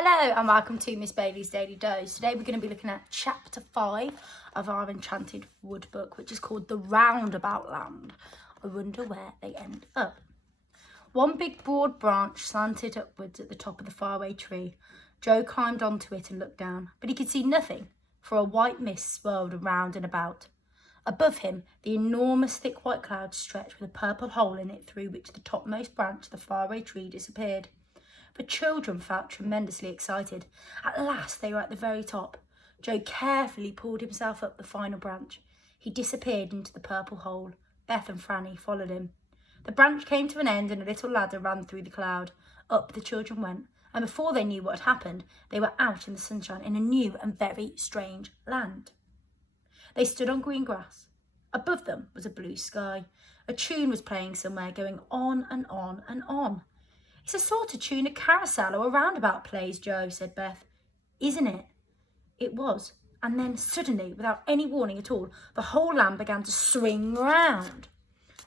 Hello and welcome to Miss Bailey's Daily Dose. Today we're going to be looking at chapter 5 of our Enchanted Wood book, which is called The Roundabout Land. I wonder where they end up. One big broad branch slanted upwards at the top of the faraway tree. Joe climbed onto it and looked down, but he could see nothing, for a white mist swirled around and about. Above him, the enormous thick white cloud stretched with a purple hole in it through which the topmost branch of the faraway tree disappeared. The children felt tremendously excited. At last they were at the very top. Joe carefully pulled himself up the final branch. He disappeared into the purple hole. Beth and Frannie followed him. The branch came to an end and a little ladder ran through the cloud. Up the children went, and before they knew what had happened, they were out in the sunshine in a new and very strange land. They stood on green grass. Above them was a blue sky. A tune was playing somewhere, going on and on and on. "It's a sort of tune a carousel or a roundabout plays, Joe," said Beth. "Isn't it?" It was, and then suddenly, without any warning at all, the whole land began to swing round.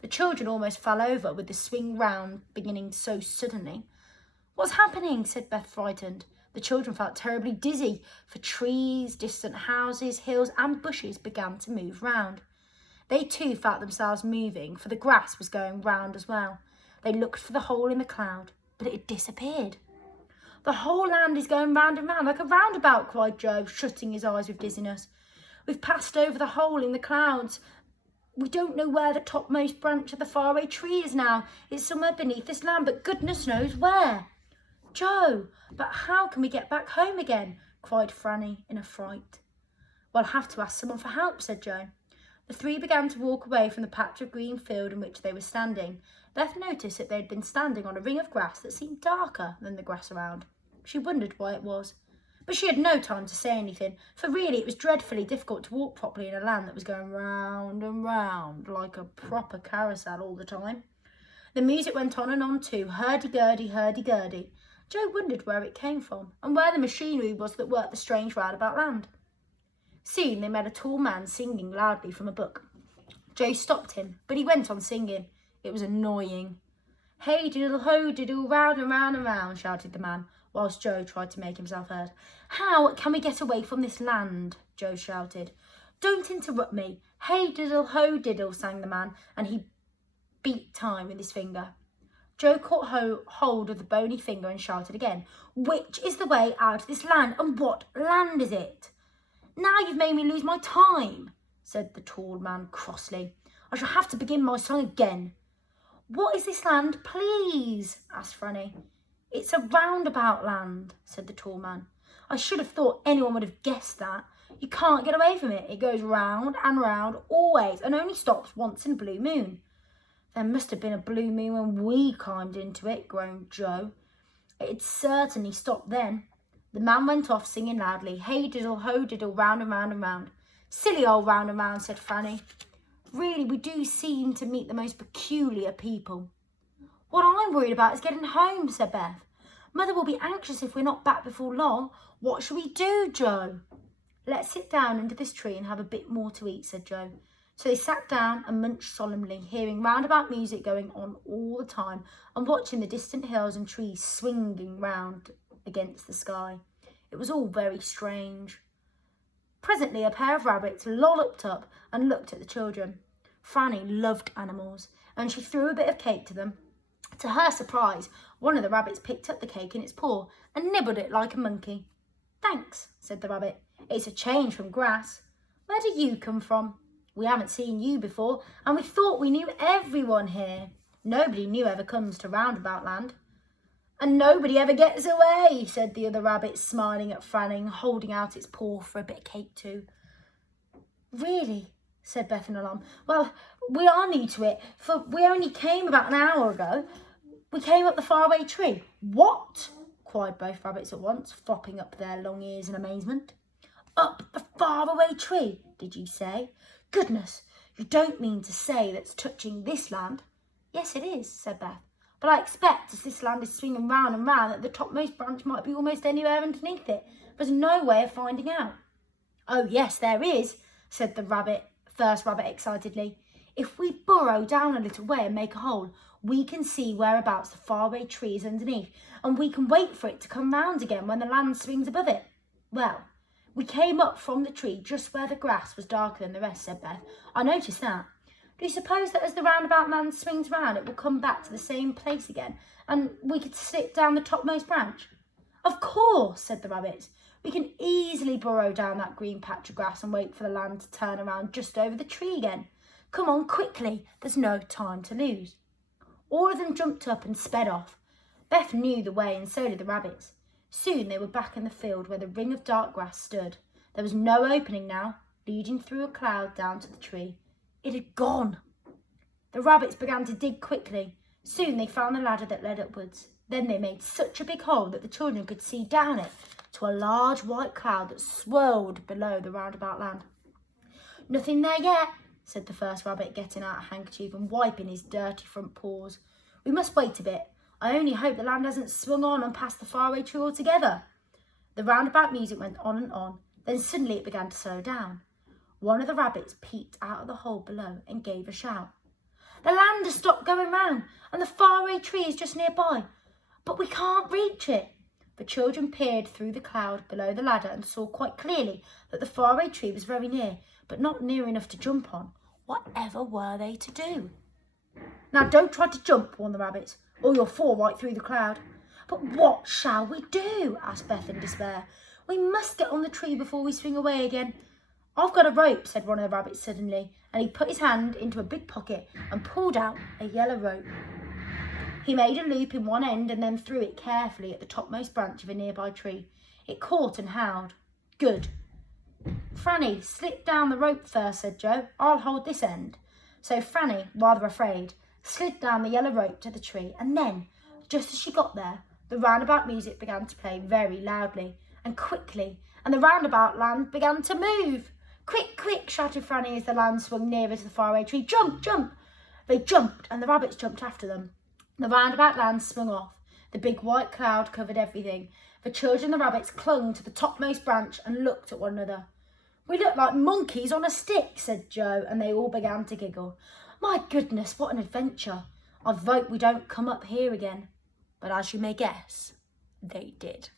The children almost fell over with the swing round beginning so suddenly. "What's happening?" said Beth, frightened. The children felt terribly dizzy, for trees, distant houses, hills and bushes began to move round. They too felt themselves moving, for the grass was going round as well. They looked for the hole in the cloud, but it had disappeared. "The whole land is going round and round like a roundabout," cried Joe, shutting his eyes with dizziness. "We've passed over the hole in the clouds. We don't know where the topmost branch of the faraway tree is now. It's somewhere beneath this land, but goodness knows where." "Joe, but how can we get back home again?" cried Frannie in a fright. "We'll have to ask someone for help," said Joe. The three began to walk away from the patch of green field in which they were standing. Beth noticed that they had been standing on a ring of grass that seemed darker than the grass around. She wondered why it was. But she had no time to say anything, for really it was dreadfully difficult to walk properly in a land that was going round and round like a proper carousel all the time. The music went on and on too, hurdy-gurdy, hurdy-gurdy. Joe wondered where it came from and where the machinery was that worked the strange roundabout land. Soon they met a tall man singing loudly from a book. Joe stopped him, but he went on singing. It was annoying. "Hey diddle ho diddle, round and round and round," shouted the man, whilst Joe tried to make himself heard. "How can we get away from this land?" Joe shouted. "Don't interrupt me. Hey diddle ho diddle," sang the man, and he beat time with his finger. Joe caught hold of the bony finger and shouted again. "Which is the way out of this land, and what land is it?" "Now you've made me lose my time," said the tall man crossly. "I shall have to begin my song again." "What is this land, please?" asked Frannie. "It's a roundabout land," said the tall man. "I should have thought anyone would have guessed that. You can't get away from it. It goes round and round always and only stops once in a blue moon." "There must have been a blue moon when we climbed into it," groaned Joe. "It certainly stopped then." The man went off singing loudly, "Hey diddle ho diddle, round and round and round." "Silly old round and round," said Frannie. "Really, we do seem to meet the most peculiar people." "What I'm worried about is getting home," said Beth. "Mother will be anxious if we're not back before long. What shall we do, Joe?" "Let's sit down under this tree and have a bit more to eat," said Joe. So they sat down and munched solemnly, hearing roundabout music going on all the time and watching the distant hills and trees swinging round against the sky. It was all very strange. Presently a pair of rabbits lolloped up and looked at the children. Frannie loved animals, and she threw a bit of cake to them. To her surprise, one of the rabbits picked up the cake in its paw and nibbled it like a monkey. "Thanks," said the rabbit. "It's a change from grass. Where do you come from? We haven't seen you before, and we thought we knew everyone here. Nobody new ever comes to Roundabout Land." "And nobody ever gets away," said the other rabbit, smiling at Frannie and holding out its paw for a bit of cake too. "Really?" said Beth in alarm. "Well, we are new to it, for we only came about an hour ago. We came up the faraway tree." "What?" cried both rabbits at once, flopping up their long ears in amazement. "Up the faraway tree, did you say? Goodness, you don't mean to say that's touching this land?" "Yes, it is," said Beth. "But I expect as this land is swinging round and round that the topmost branch might be almost anywhere underneath it. There's no way of finding out." "Oh yes, there is," said the first rabbit excitedly. "If we burrow down a little way and make a hole, we can see whereabouts the faraway tree is underneath, and we can wait for it to come round again when the land swings above it. Well, we came up from the tree just where the grass was darker than the rest, said Beth. I noticed that. Do you suppose that as the roundabout land swings round, it will come back to the same place again, and we could slip down the topmost branch? Of course, said the rabbits. We can easily burrow down that green patch of grass and wait for the land to turn around just over the tree again. Come on, quickly, there's no time to lose. All of them jumped up and sped off. Beth knew the way, and so did the rabbits. Soon they were back in the field where the ring of dark grass stood. There was no opening now, leading through a cloud down to the tree. It had gone. The rabbits began to dig quickly. Soon they found the ladder that led upwards. Then they made such a big hole that the children could see down it to a large white cloud that swirled below the roundabout land. Nothing there yet, said the first rabbit, getting out a handkerchief and wiping his dirty front paws. We must wait a bit. I only hope the land hasn't swung on and passed the faraway tree altogether. The roundabout music went on and on. Then suddenly it began to slow down. One of the rabbits peeked out of the hole below and gave a shout. The land has stopped going round, and the faraway tree is just nearby, but we can't reach it. The children peered through the cloud below the ladder and saw quite clearly that the faraway tree was very near, but not near enough to jump on. Whatever were they to do? Now don't try to jump, warned the rabbits, or you'll fall right through the cloud. But what shall we do? Asked Beth in despair. We must get on the tree before we swing away again. I've got a rope, said one of the rabbits suddenly, and he put his hand into a big pocket and pulled out a yellow rope. He made a loop in one end and then threw it carefully at the topmost branch of a nearby tree. It caught and howled. Good. Frannie, slip down the rope first, said Joe. I'll hold this end. So Frannie, rather afraid, slid down the yellow rope to the tree, and then, just as she got there, the roundabout music began to play very loudly and quickly, and the roundabout land began to move. Quick, quick, shouted Frannie as the land swung nearer to the faraway tree. Jump, jump! They jumped, and the rabbits jumped after them. The roundabout land swung off. The big white cloud covered everything. The children and the rabbits clung to the topmost branch and looked at one another. We look like monkeys on a stick, said Joe, and they all began to giggle. My goodness, what an adventure. I vote we don't come up here again. But as you may guess, they did.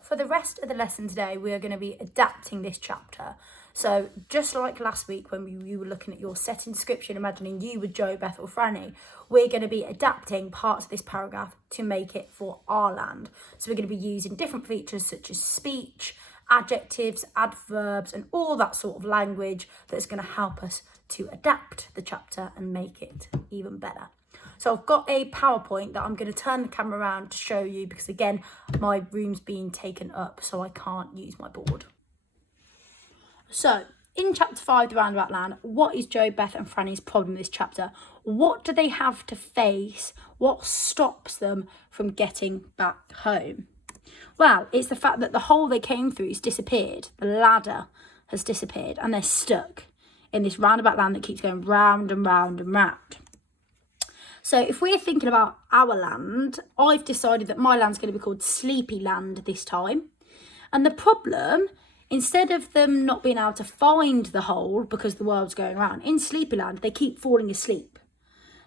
For the rest of the lesson today, we are going to be adapting this chapter. So just like last week when you were looking at your setting description, imagining you were Joe, Beth or Frannie, we're going to be adapting parts of this paragraph to make it for our land. So we're going to be using different features such as speech, adjectives, adverbs, and all that sort of language that's going to help us to adapt the chapter and make it even better. So I've got a PowerPoint that I'm going to turn the camera around to show you because, again, my room's being taken up, so I can't use my board. So, in chapter 5, The Roundabout Land, what is Joe, Beth and Frannie's problem in this chapter? What do they have to face? What stops them from getting back home? Well, it's the fact that the hole they came through has disappeared. The ladder has disappeared and they're stuck in this roundabout land that keeps going round and round and round. So if we're thinking about our land, I've decided that my land's going to be called Sleepy Land this time. And the problem, instead of them not being able to find the hole because the world's going round, in Sleepy Land, they keep falling asleep.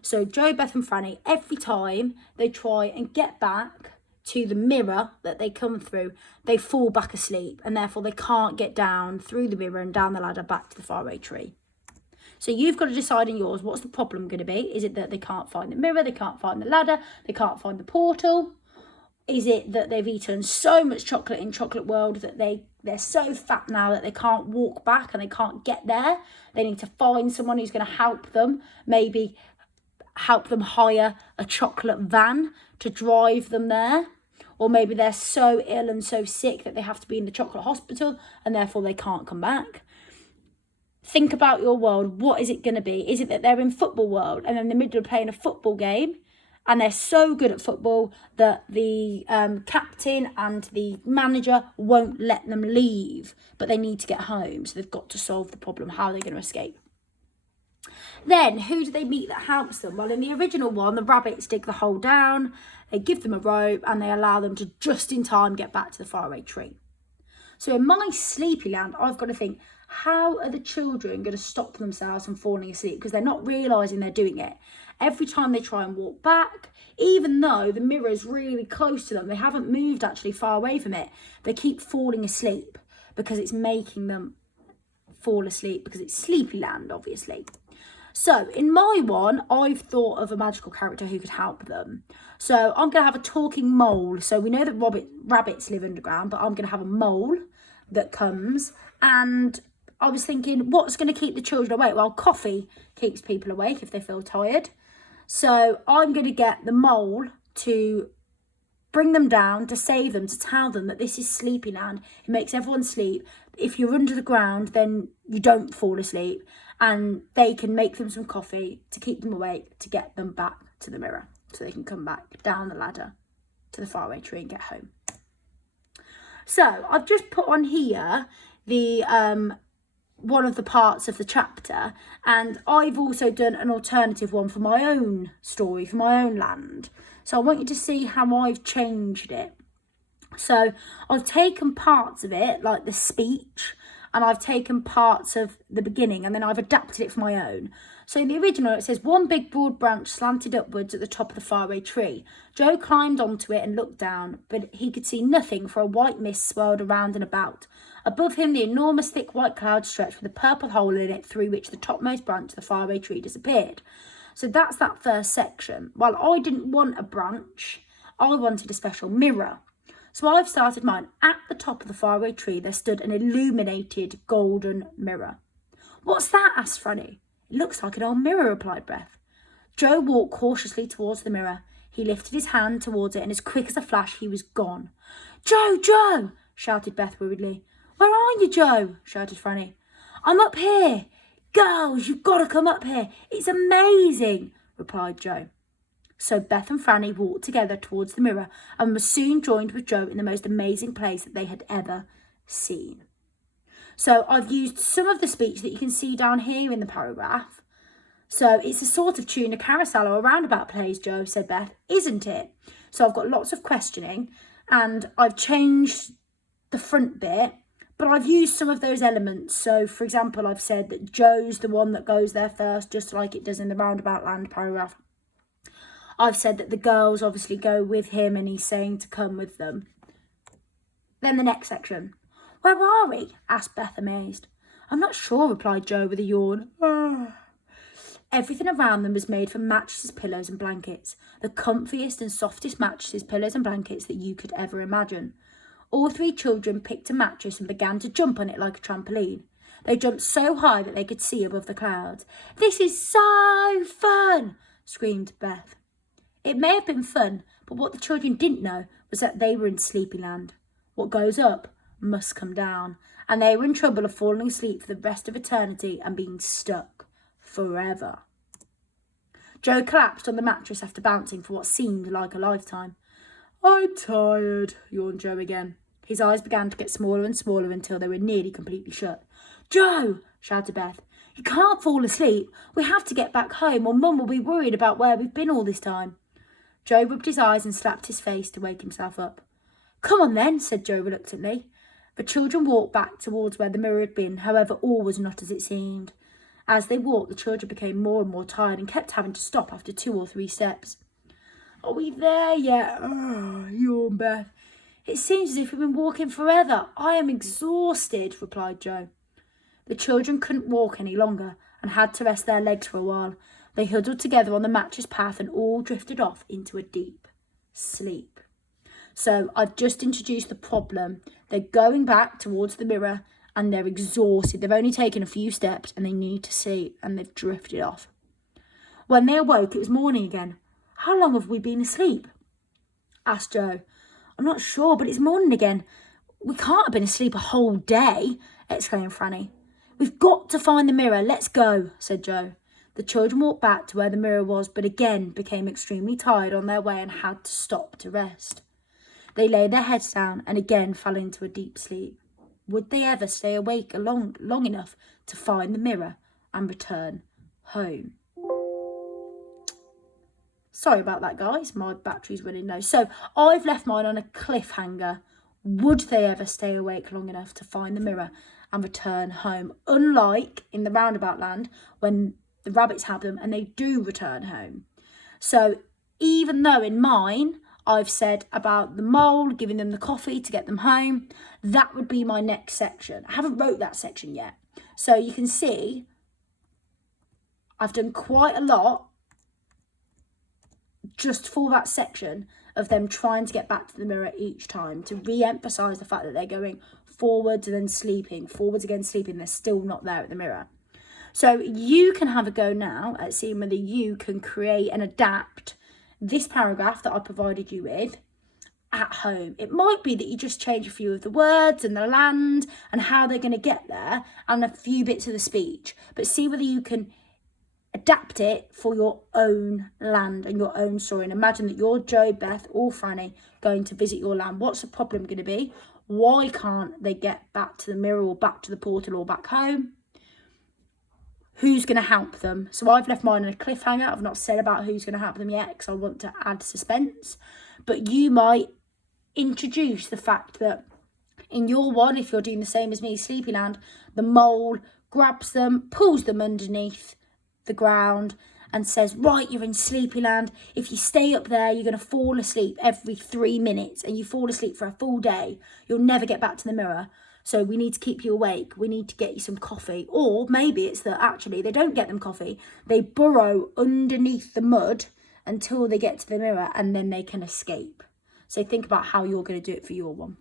So Joe, Beth and Frannie, every time they try and get back to the mirror that they come through, they fall back asleep and therefore they can't get down through the mirror and down the ladder back to the faraway tree. So you've got to decide in yours, what's the problem going to be? Is it that they can't find the mirror, they can't find the ladder, they can't find the portal? Is it that they've eaten so much chocolate in Chocolate World that they're so fat now that they can't walk back and they can't get there? They need to find someone who's going to help them, maybe help them hire a chocolate van to drive them there. Or maybe they're so ill and so sick that they have to be in the chocolate hospital and therefore they can't come back. Think about your world. What is it going to be? Is it that they're in football world and in the middle of playing a football game and they're so good at football that the captain and the manager won't let them leave, but they need to get home, so they've got to solve the problem. How are they going to escape? Then, who do they meet that helps them? Well, in the original one, the rabbits dig the hole down, they give them a rope, and they allow them to just in time get back to the faraway tree. So in my Sleepy Land, I've got to think, How are the children going to stop themselves from falling asleep? Because they're not realising they're doing it. Every time they try and walk back, even though the mirror is really close to them, they haven't moved actually far away from it, they keep falling asleep because it's making them fall asleep because it's Sleepyland, obviously. So in my one, I've thought of a magical character who could help them. So I'm going to have a talking mole. So we know that rabbits live underground, but I'm going to have a mole that comes. And I was thinking, what's going to keep the children awake? Well, coffee keeps people awake if they feel tired. So I'm going to get the mole to bring them down, to save them, to tell them that this is Sleepyland. It makes everyone sleep. If you're under the ground, then you don't fall asleep. And they can make them some coffee to keep them awake, to get them back to the mirror, so they can come back down the ladder to the faraway tree and get home. So I've just put on here the one of the parts of the chapter, and I've also done an alternative one for my own story, for my own land. So I want you to see how I've changed it. So I've taken parts of it, like the speech, and I've taken parts of the beginning, and then I've adapted it for my own. So in the original, it says, one big broad branch slanted upwards at the top of the faraway tree. Joe climbed onto it and looked down, but he could see nothing, for a white mist swirled around and about. Above him, the enormous thick white cloud stretched with a purple hole in it through which the topmost branch of the faraway tree disappeared. So that's that first section. Well, I didn't want a branch. I wanted a special mirror. So I've started mine. At the top of the faraway tree, there stood an illuminated golden mirror. What's that? Asked Frannie. It looks like an old mirror, replied Beth. Joe walked cautiously towards the mirror. He lifted his hand towards it, and as quick as a flash, he was gone. Joe, Joe, shouted Beth worriedly. Where are you, Joe? Shouted Frannie. I'm up here. Girls, you've got to come up here. It's amazing, replied Joe. So Beth and Frannie walked together towards the mirror and were soon joined with Joe in the most amazing place that they had ever seen. So I've used some of the speech that you can see down here in the paragraph. So it's a sort of tune, a carousel or a roundabout plays, Joe, said Beth, isn't it? So I've got lots of questioning, and I've changed the front bit, but I've used some of those elements. So, for example, I've said that Joe's the one that goes there first, just like it does in the roundabout land paragraph. I've said that the girls obviously go with him and he's saying to come with them. Then the next section. Where are we? Asked Beth, amazed. I'm not sure, replied Joe with a yawn. Everything around them was made from mattresses, pillows and blankets. The comfiest and softest mattresses, pillows and blankets that you could ever imagine. All three children picked a mattress and began to jump on it like a trampoline. They jumped so high that they could see above the clouds. This is so fun, screamed Beth. It may have been fun, but what the children didn't know was that they were in Sleepyland. What goes up must come down, and they were in trouble of falling asleep for the rest of eternity and being stuck forever. Joe collapsed on the mattress after bouncing for what seemed like a lifetime. I'm tired, yawned Joe again. His eyes began to get smaller and smaller until they were nearly completely shut. Joe, shouted Beth, you can't fall asleep. We have to get back home or Mum will be worried about where we've been all this time. Joe rubbed his eyes and slapped his face to wake himself up. Come on then, said Joe reluctantly. The children walked back towards where the mirror had been, however all was not as it seemed. As they walked, the children became more and more tired and kept having to stop after 2 or 3 steps. Are we there yet? Yawned Beth. It seems as if we've been walking forever. I am exhausted, replied Joe. The children couldn't walk any longer and had to rest their legs for a while. They huddled together on the mattress path and all drifted off into a deep sleep. So I've just introduced the problem. They're going back towards the mirror and they're exhausted. They've only taken a few steps and they need to sleep and they've drifted off. When they awoke, it was morning again. How long have we been asleep? Asked Joe. I'm not sure, but it's morning again. We can't have been asleep a whole day, exclaimed Frannie. We've got to find the mirror. Let's go, said Joe. The children walked back to where the mirror was, but again became extremely tired on their way and had to stop to rest. They laid their heads down and again fell into a deep sleep. Would they ever stay awake long enough to find the mirror and return home? Sorry about that, guys. My battery's running low. So I've left mine on a cliffhanger. Would they ever stay awake long enough to find the mirror and return home. Unlike in the roundabout land when the rabbits have them and they do return home. So even though in mine I've said about the mole giving them the coffee to get them home, that would be my next section. I haven't wrote that section yet. So you can see I've done quite a lot just for that section of them trying to get back to the mirror each time, to re-emphasise the fact that they're going forwards and then sleeping, forwards again sleeping, they're still not there at the mirror. So you can have a go now at seeing whether you can create and adapt this paragraph that I provided you with at home. It might be that you just change a few of the words and the land and how they're going to get there and a few bits of the speech, but see whether you can adapt it for your own land and your own story. And imagine that you're Joe, Beth or Frannie going to visit your land. What's the problem going to be? Why can't they get back to the mirror or back to the portal or back home? Who's going to help them? So I've left mine on a cliffhanger. I've not said about who's going to help them yet because I want to add suspense. But you might introduce the fact that in your one, if you're doing the same as me, Sleepyland, the mole grabs them, pulls them underneath the ground and says, right, you're in Sleepyland. If you stay up there, you're going to fall asleep every 3 minutes and you fall asleep for a full day. You'll never get back to the mirror. So we need to keep you awake. We need to get you some coffee. Or maybe it's that actually they don't get them coffee. They burrow underneath the mud until they get to the mirror and then they can escape. So think about how you're going to do it for your one.